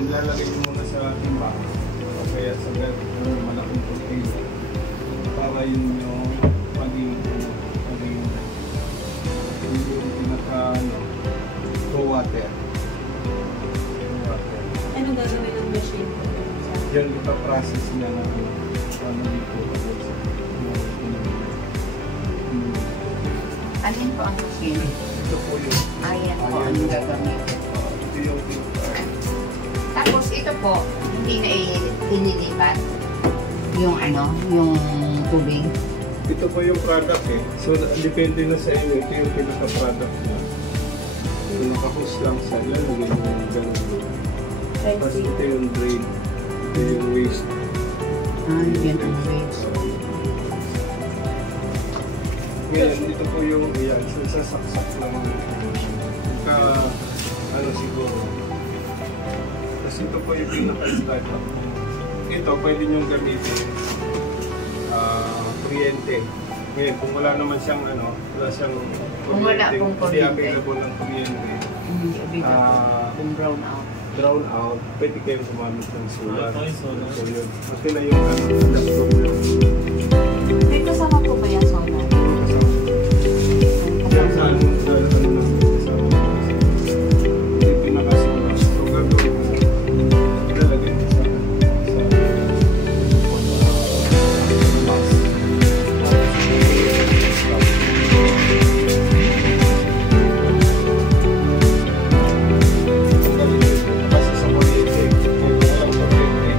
yan, lalagay nyo muna sa timba. O kaya sa malaking container. Para yun yung paging yung pinaka raw water. Anong gagawin ng machine? Yan ipaprocess niya na ano dito. Alin po ang machine? Ito po yung Ayan po ang gagamitin. ito yung Tapos ito po, hindi na inilipat yung ano, yung tubig. ito po yung product eh. So depende na sa inyo. Ito yung pinaka-product na. So naka-host lang sa lalagay yung ganun. Tapos ito yung drain. Ito yung waste. Yan ang waste. Ngayon, dito po yung iyan. So sasaksak lang. Pagka ano siguro. Tapos ito po yung pinaka-startup. Ito pwede nyo gamitin kuryente. Ngayon, kung wala naman siyang ano, wala siyang Kung wala pong hindi kuryente. available ng kuryente. Hindi available. Kung brown out. Drown out, pwede kayong gumamit ng solar. So yun. Kasi na yung adapter nyo. May kasama po ba yung solar? Yan sa ano na hindi pinaka-solar. So gagawin mo, ilalagay mo sa box. Kasi sa kuryente, walang kuryente.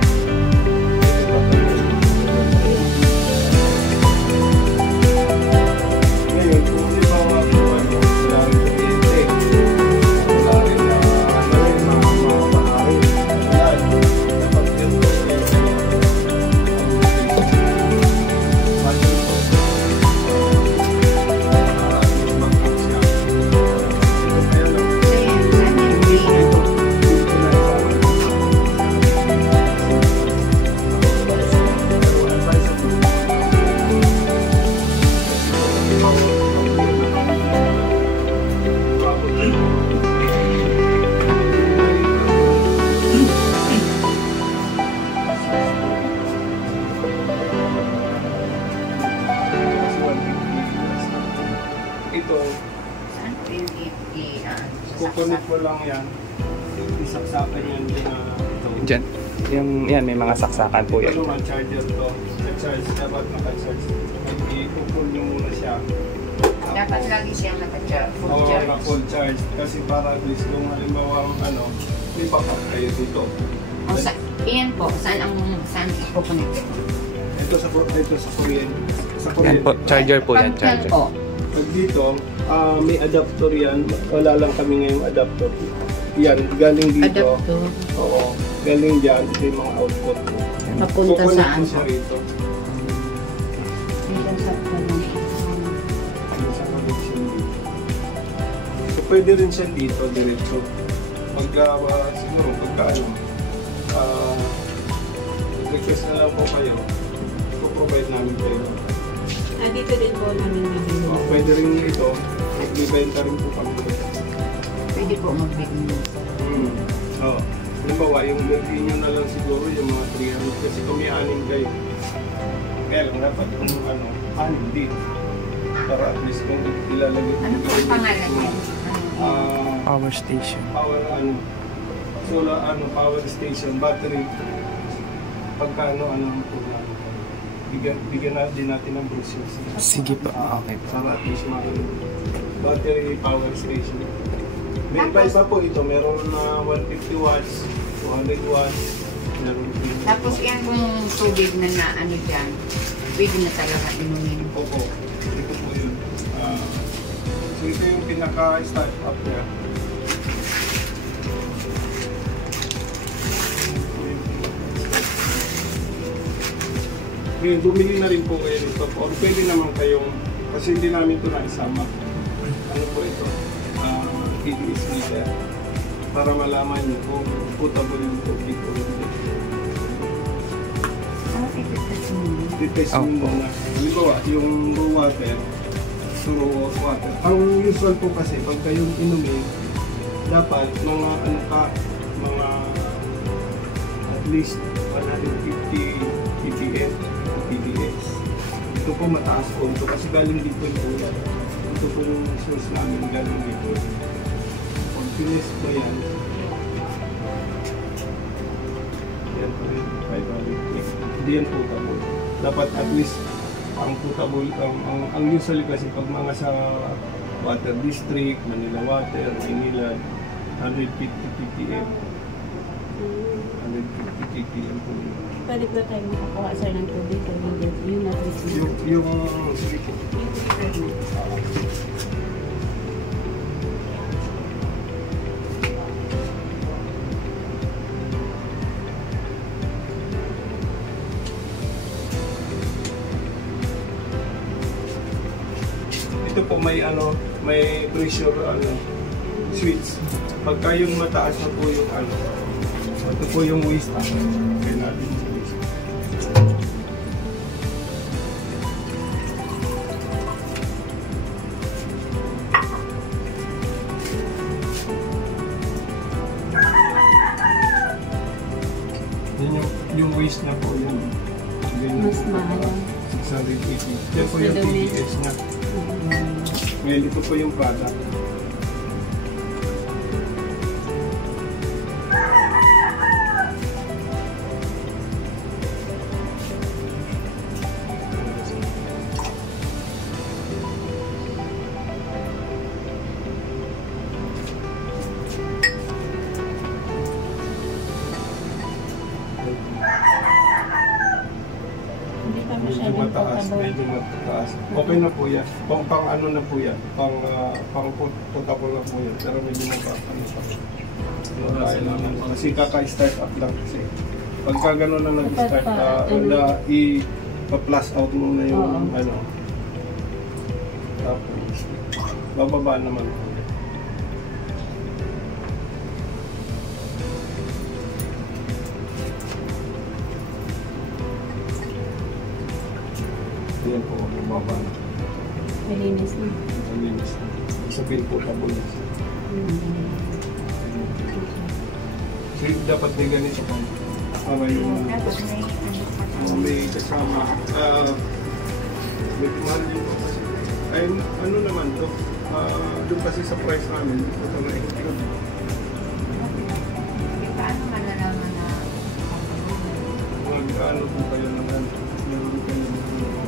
Ngayon, kung halimbawa po ano, wala rin kuryente, wala rin na ano rin, maaari. Yan, kapag dito kayo, ito, Saan po yung kukunik mo lang yan, isaksakan yan din na ito. Diyan. Yan, may mga saksakan po yan. Ito naman, charger to. Sa-charge, dapat naka-charge. I-pull nyo muna siya. Dapat lagi siyang full Oo, charge. full charge. Kasi para at least kung halimbawa ano, may backup kayo dito. O, iyan po, saan i-connect? Ito sa kuryente. Sa Yan kuryente. po, charger po yan, Pag charger. po, Pag dito, may adapter yan. Wala lang kami ngayong adapter. Yan, galing dito. adapter, Oo, galing dyan. Ito yung mga output. papunta Kukunin saan ko po? siya rito. Dito sa Sa connection dito. So, pwede rin siya dito, diretso. Pagka, siguro, pagka ano, request na lang po kayo, provide namin kayo. Dito din po namin bibili. Pwede rin ito, magbibenta rin po kami. Pwede po magbigay mo. Oo. Halimbawa, yung birthday nyo na lang siguro yung mga 300 kasi kung may anim kayo. Kaya lang dapat kung ano, anim din. Para at least kung ilalagay. Ano po ang pangalan niya? Power station. Power ano, solar ano, power station, battery. Pagka ano po natin. Bigyan din natin ng brochures. Sige po, okay po. Para at least battery power station. May iba po ito, meron na 150 watts, 200 watts, meron din. Tapos yan kung tubig na ano dyan, pwede na talaga inumin. Opo, ito po yun. So ito yung pinaka-start up niya. Ngayon, bumili na rin po kayo nito. Or pwede naman kayong, kasi hindi namin ito naisama. Ano po ito? PDS meter. Para malaman nyo kung potable yung tubig o hindi. Ano tititest mo? Titest mo muna. Halimbawa, yung raw water, so raw water. Ang usual po kasi, pag kayong inumin, dapat mga ano ka, mga at least 150 ppm PDS. Ito po mataas po ito kasi galing dito po yan. Ito po yung source namin galing dito. Pag finish po yan, yan po rin, 500. Hindi yan potable. Dapat at least ang potable, ang usually kasi pag mga sa water district, Manila Water, Maynila, 150 ppm. 150 ppm po yun. Pwede ba tayo makakuha sir ng tubig o hindi? Yun na Yung sige po. Ito po may may pressure switch. Pagka yung mataas na po yung ito po yung waste tank. Okay natin yung waste. Yan yung waste na po yun. Mas mahal. 680. Yan po yung PDS niya. Ngayon, ito po yung product. Hindi pa Medyo masyadong mataas, potable. medyo mataas. Okay na po yan. Pang ano na po yan. Pang potable na po yan. Pero medyo mataas na pa. Kasi kaka-start up lang kasi. Pagka gano'n na nag-start, i-plus out mo na yung tapos bababa naman po. Ayan po, bababa na. Malinis na. Malinis na. Sabihin po kabulis. So, dapat may ganito po. Para yung may kasama. May mahal din po kasi. Ay, ano naman to? Doon kasi sa price namin, ito ito na-include. Paano malalaman na Mag-ano po kayo naman.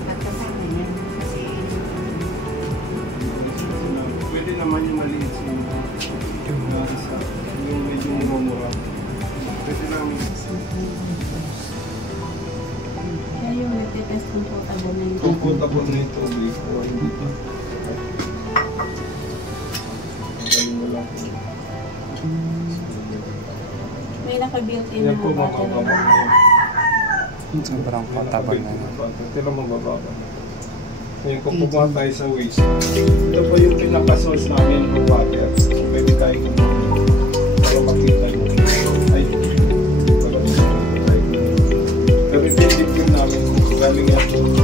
at kasama niya? Kasi Pwede naman yung maliit sa yung medyo mumura. Pwede namin. Kaya yung nagtitest ng potable na Kung yung potable na ito, hindi pa. Magaling mo lang. may naka-built-in Yan na po battery. mababa na yan. Sobrang potable na yun. Tira mababa. Ngayon kung pupunta tayo sa waste, ito po yung pinaka-source namin ng water. So pwede tayo para makita nyo. Ay, para makita tayo. Pero pinipin namin kung galing yan.